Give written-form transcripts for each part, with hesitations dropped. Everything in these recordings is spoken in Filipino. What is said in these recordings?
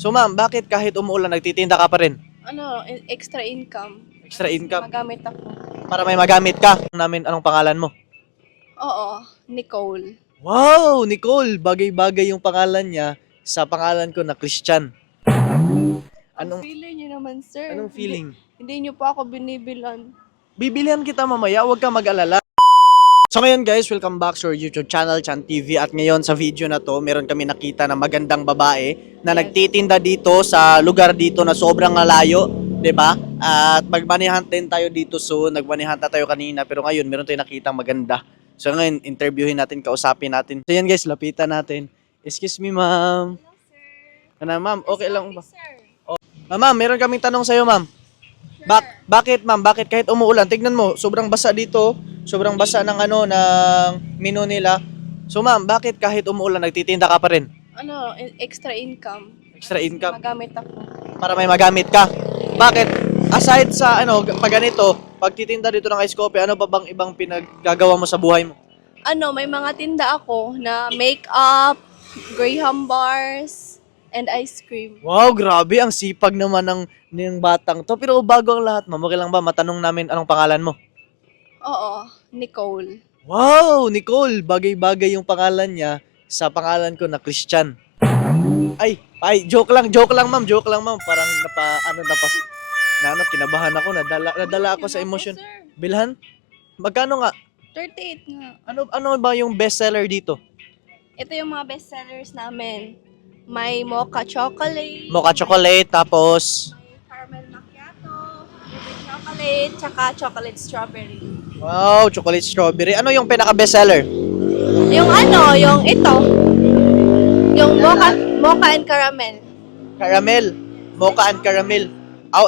So ma'am, bakit kahit umuulan nagtitinda ka pa rin? Extra income. Extra income Magamit ako. para may magamit ka. Namin anong pangalan mo? Oo, Nicole. Wow, Nicole, bagay-bagay yung pangalan niya sa pangalan ko na Christian. Ang Anong feeling niyo naman, sir. anong feeling? Hindi niyo pa ako binibilan. Bibilihan kita mamaya, huwag ka mag-alala. So ngayon guys, welcome back to our YouTube channel, Chan TV. At ngayon sa video na to, meron kami nakita na magandang babae na nagtitinda dito sa lugar dito na sobrang layo, 'di ba? At magmanihunt din tayo dito soon. Nagmanihunt na tayo kanina pero ngayon meron tayong nakitang maganda. So ngayon, interviewin natin, kausapin natin. So yan guys, lapitan natin. Excuse me ma'am. Ano ma'am, okay lang ba? Ma'am, meron kaming tanong sa'yo ma'am. Bakit ma'am? Bakit kahit umuulan? Tignan mo, sobrang basa dito. Sobrang basa ng ng menu nila. So ma'am, bakit kahit umuulan nagtitinda ka pa rin? Extra income. Extra income Magamit ako. para may magamit ka. Bakit? Aside sa pag ganito, pagtitinda dito ng ice coffee, ano pa bang ibang pinaggagawa mo sa buhay mo? May mga tinda ako na makeup, Graham bars, and ice cream. Wow, grabe, ang sipag naman ng batang to. Pero bago ang lahat, ma'am, okay lang ba matanong namin anong pangalan mo? Oo, Nicole. Wow, Nicole, bagay-bagay yung pangalan niya sa pangalan ko na Christian. Ay, joke lang ma'am, joke lang ma'am. Parang kinabahan ako, nadala ako sa emosyon. Bilhan? Magkano nga? 38 nga. Ano ba yung best seller dito? Ito yung mga best sellers namin. May mocha chocolate. Mocha chocolate, tapos May caramel macchiato, with chocolate, tsaka chocolate strawberry. wow, chocolate strawberry. Ano yung pinaka best seller? Yung ito. Yung mocha and caramel. Caramel. Mocha and caramel.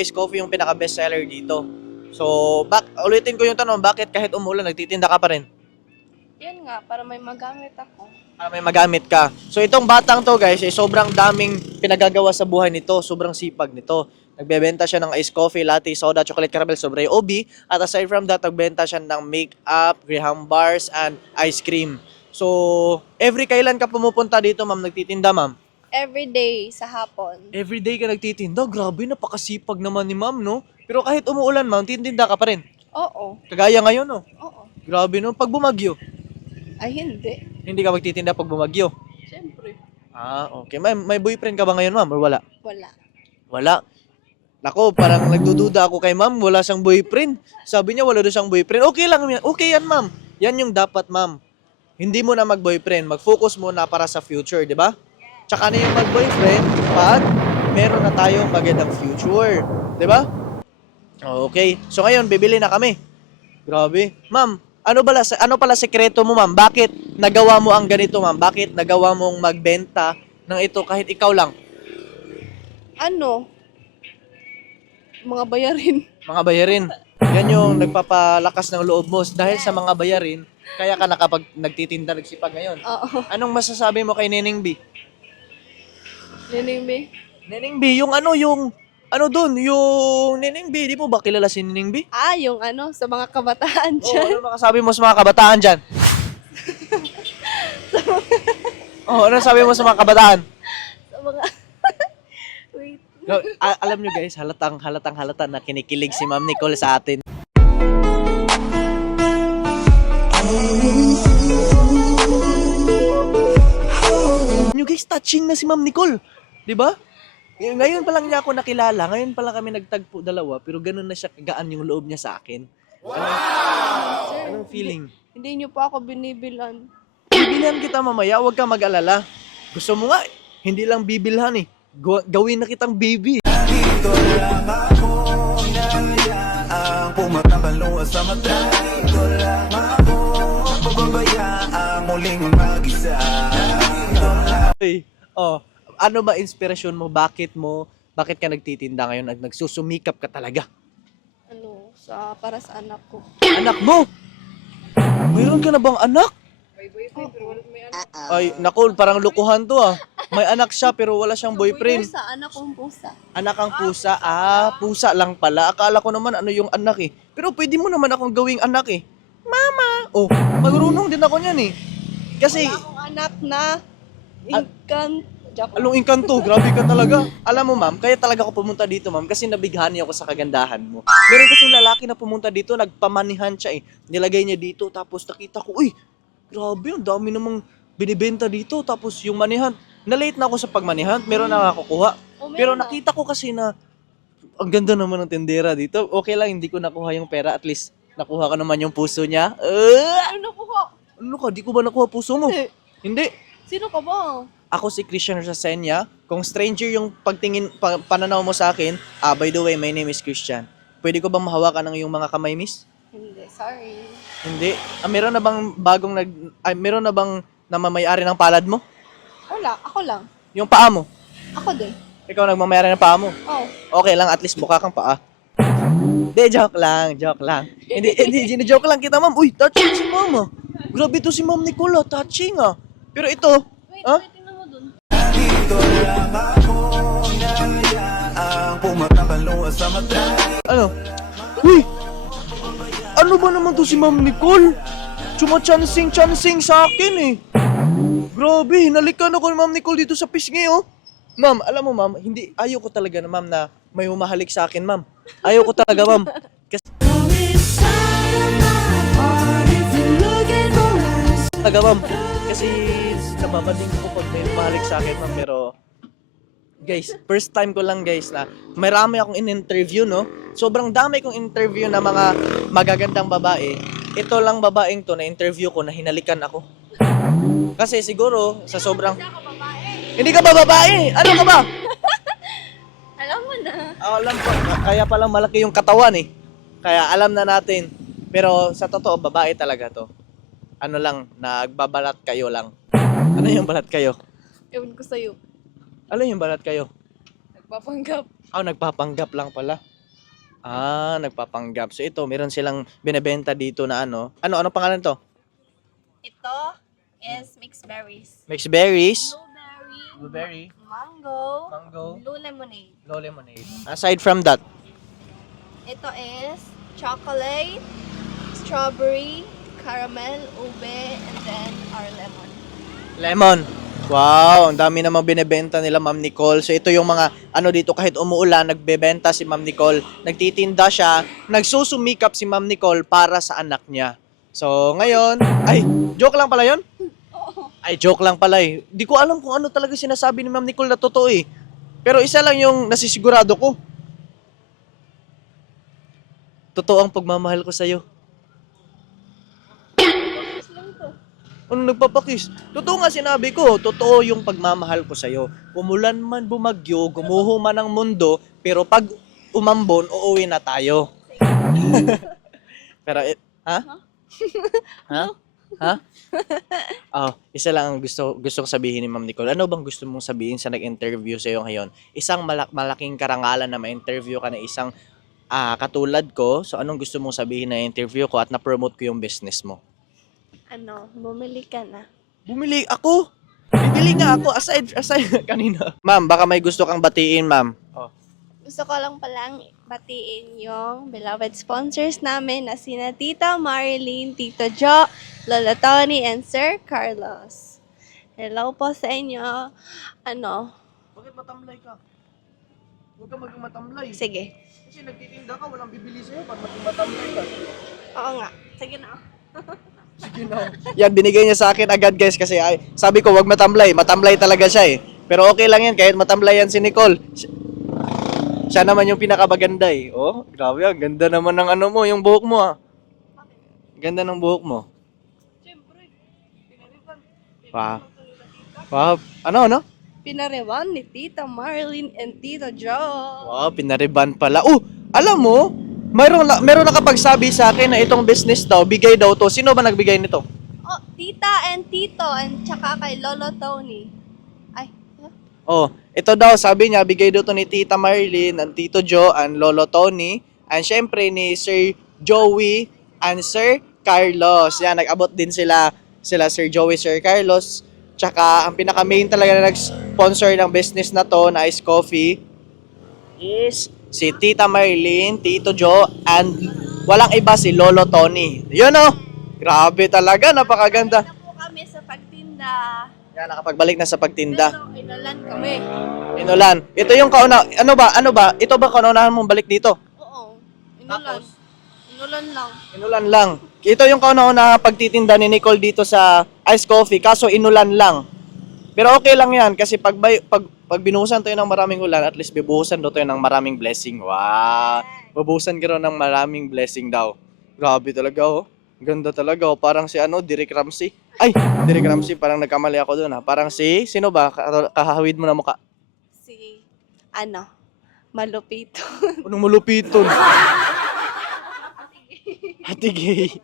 Ice coffee yung pinaka best seller dito. So, ulitin ko yung tanong, bakit kahit umulan nagtitinda ka pa rin? Yan nga, para may magamit ako. Para may magamit ka. So, itong batang to guys, sobrang daming pinagagawa sa buhay nito. Sobrang sipag nito. Nagbebenta siya ng ice coffee, latte, soda, chocolate caramel, sobre OB. At aside from that, nagbenta siya ng makeup, Graham bars, and ice cream. So, every kailan ka pumupunta dito, ma'am, nagtitinda, ma'am? Every day sa hapon. Every day ka nagtitinda? Grabe, napakasipag naman ni ma'am, no? Pero kahit umuulan, ma'am, titinda ka pa rin. Oo. Kagaya ngayon, no? Oo. Grabe, no? Pag bumagyo, Ay, hindi. hindi ka magtitinda pag bumagyo. Siyempre. Okay. May boyfriend ka ba ngayon, ma'am? Or wala? Wala. Wala. Nako, parang nagdududa ako kay ma'am, wala siyang boyfriend. Sabi niya wala daw siyang boyfriend. Okay lang yan. Okay yan, ma'am. Yan yung dapat, ma'am. Hindi mo na mag-boyfriend. Mag-focus mo na para sa future, di ba? Tsaka na yung mag-boyfriend pag meron na tayong magandang future. Di ba? Okay. So ngayon, bibili na kami. Grabe. Ma'am, ano pala sekreto mo, ma'am? Bakit nagawa mo ang ganito, ma'am? Bakit nagawa mong magbenta ng ito kahit ikaw lang? Mga bayarin. Mga bayarin. Yan yung nagpapalakas ng loob mo. Dahil sa mga bayarin, kaya ka nagtitinda, nagsipag ngayon. Oo. Anong masasabi mo kay Neneng B? Ninimi. Neneng B, yung Neneng B, di mo ba kilala si Neneng B? Sa mga kabataan dyan. Ano makasabi mo sa mga kabataan dyan? Ano sabi mo sa mga kabataan? Sa mga... Wait. No, alam nyo guys, halatang na kinikilig si Ma'am Nicole sa atin. Nyo guys, touching na si Ma'am Nicole. 'Di ba? Ngayon pa lang niya ako nakilala, ngayon pa lang kami nagtagpo dalawa, pero ganun na siya kagaan yung loob niya sa akin. Sir, Anong feeling? Hindi niyo pa ako binibilan. Bibilhan kita mamaya, huwag ka mag-alala. Gusto mo nga, hindi lang bibilhan eh. Gawin na kitang baby. Dito lang ako ang pumatabalo sa mata. Dito lang ako pababayaan muling mag-isa. Hey, ano ba inspirasyon mo? Bakit ka nagtitinda ngayon at nagsusumikap ka talaga? Para sa anak ko. Anak mo? Mayroon ka na bang anak? May boyfriend pero wala may anak. Ay, naku, parang lukuhan to ah. May anak siya pero wala siyang boyfriend. Anak kong pusa. Anak ang pusa? Pusa lang pala. Akala ko naman ano yung anak eh. Pero pwede mo naman akong gawing anak eh. Mama! Marunong din ako niyan eh. Kasi, Wala akong anak na Joke lang. Anong engkanto? Grabe ka talaga. Alam mo, ma'am, kaya talaga ako pumunta dito, ma'am, kasi nabighani ako sa kagandahan mo. Meron kasing lalaki na pumunta dito, nagpamanihan siya eh. Nilagay niya dito, tapos nakita ko, uy, grabe, ang dami namang binibenta dito. Tapos yung manihan, na-late na ako sa pagmanihan, meron na nakukuha. Oh, meron Pero na. nakita ko kasi na, ang ganda naman ng tindera dito. Okay lang, hindi ko nakuha yung pera, at least nakuha ko naman yung puso niya. Ano nakuha? Ano ka, di ko ba nakuha puso mo? Hindi. Hindi. Sino ka ba? Ako si Christian Rasenya. Kung stranger yung pagtingin, pananaw mo sa akin, by the way, my name is Christian. Pwede ko bang mahawakan ng iyong mga kamay, miss? Hindi, sorry. Hindi. Meron na bang meron na bang namamayari ng palad mo? Wala, ako lang. Yung paa mo? Ako din. Ikaw nagmamayari ng paa mo? Oh. Okay lang, at least mukha kang paa. Hindi, joke lang. Hindi, joke lang kita, ma'am. Uy, touching si mama. Grabe to si ma'am Nicola, touching ah. Pero ito, Wait, ah? tingnan mo dun. Dito lang ako Inayaang pumatakaluwa sa mata Ano? Uy! Ano ba naman to si Ma'am Nicole? Chuma-chansing sa akin eh. Grabe, hinalikan ako ni Ma'am Nicole dito sa pisngi oh. Ma'am, alam mo ma'am, ayaw ko talaga na ma'am na may humahalik sa akin ma'am. Ayaw ko talaga ma'am. Kasi talaga ma'am. Kasi nababading ko pag may humahalik sa akin ma'am. Pero guys, first time ko lang guys na marami akong in-interview no. Sobrang dami kong interview na mga magagandang babae. Ito lang babaeng to na interview ko na hinalikan ako. Kasi siguro sa sobrang hindi ka ba babae? Ano ka ba? Alam mo na. Alam ko, kaya palang malaki yung katawan eh. Kaya alam na natin. Pero sa totoo, babae talaga to. Ano lang, nagbabalat kayo lang. Ano yung balat kayo? Ewan ko sa'yo. Ano yung balat kayo? Nagpapanggap. Nagpapanggap lang pala. Nagpapanggap. So ito, meron silang binebenta dito na ano. Ano pangalan to? Ito is mixed berries. Mixed berries. Blueberry, Blueberry. mango, blue lemonade. Low lemonade. Aside from that, Ito is chocolate, strawberry, caramel, ube, and then our lemon. lemon. Wow, ang dami namang binebenta nila Ma'am Nicole. So ito yung mga ano dito kahit umuulan, nagbebenta si Ma'am Nicole. Nagtitinda siya, nagsusumikap si Ma'am Nicole para sa anak niya. So ngayon, ay, joke lang pala 'yon? Ay, joke lang pala eh. Di ko alam kung ano talaga sinasabi ni Ma'am Nicole na totoo eh. Pero isa lang yung nasisigurado ko. Totoo ang pagmamahal ko sa'yo. Ano nagpapakis? Totoo nga sinabi ko, totoo yung pagmamahal ko sa'yo. Umulan man bumagyo, gumuho man ang mundo, pero pag umambon, uuwi na tayo. Pero, ha? Ha? Ha? Isa lang ang gusto kong sabihin ni Ma'am Nicole. Ano bang gusto mong sabihin sa nag-interview sa'yo ngayon? Isang malaking karangalan na ma-interview ka na isang katulad ko. So, anong gusto mong sabihin na interview ko at na-promote ko yung business mo? Bumili ka na. Bumili ako. Bibili nga ako aside kanina. Ma'am, baka may gusto kang batiin, ma'am. Gusto ko lang palang batiin yung beloved sponsors namin na sina Tita Marilyn, Tito Jo, Lola Tony, and Sir Carlos. Hello po sa inyo. Bakit matamlay ka? Huwag ka maging matamlay. Sige. Kasi nagtitinda ka, walang bibili sa'yo. Ba't maging matamlay ka? Oo nga. Sige na. Sige na. Yan, binigay niya sa akin agad guys kasi sabi ko wag matamlay. Matamlay talaga siya eh. Pero okay lang yan kahit matamlay yan si Nicole. Siya naman yung pinakamaganda eh. Oh, grabe ah. Ganda naman ng ano mo, yung buhok mo ah. Ganda ng buhok mo. Wow. Wow. Ano? Pinarewan ni Tita Marilyn and Tito Jo. Wow, pinariban pala. Alam mo, meron nakapagsabi sa akin na itong business daw, bigay daw to. Sino ba nagbigay nito? Oh, Tita and Tito and tsaka kay Lolo Tony. Ay, Ito daw, sabi niya, bigay daw to ni Tita Marilyn, and Tito Joe, and Lolo Tony, and syempre ni Sir Joey, and Sir Carlos. Yan, nag-abot din sila Sir Joey, Sir Carlos. Tsaka, ang pinaka-main talaga na nag-sponsor ng business na to, na Ice Coffee, is si Tita Marilyn, Tito Joe, and walang iba si Lolo Tony. Yun Grabe talaga, napakaganda. na po kami sa pagtinda. Yan, nakapagbalik na sa pagtinda. Pero inalan kami. Inulan. Ito yung ano ba? Ito ba kaunahan mong balik dito? Oo. Inulan. Inulan lang. Inulan lang. Ito yung kauna-una pagtitinda ni Nicole dito sa Ice Coffee, kaso inulan lang. Pero okay lang yan kasi pag binuhusan tayo ng maraming ulan, at least bibuhusan daw tayo ng maraming blessing. Wow! Babuhusan ka raw ng maraming blessing daw. Grabe talaga oh. Ganda talaga oh. Parang si Derek Ramsey. Ay, Derek Ramsey, parang nagkamali ako doon ha. Parang sino ba? Kahahawid mo na mukha. Si, malupito. Anong malupiton? Ate Gay.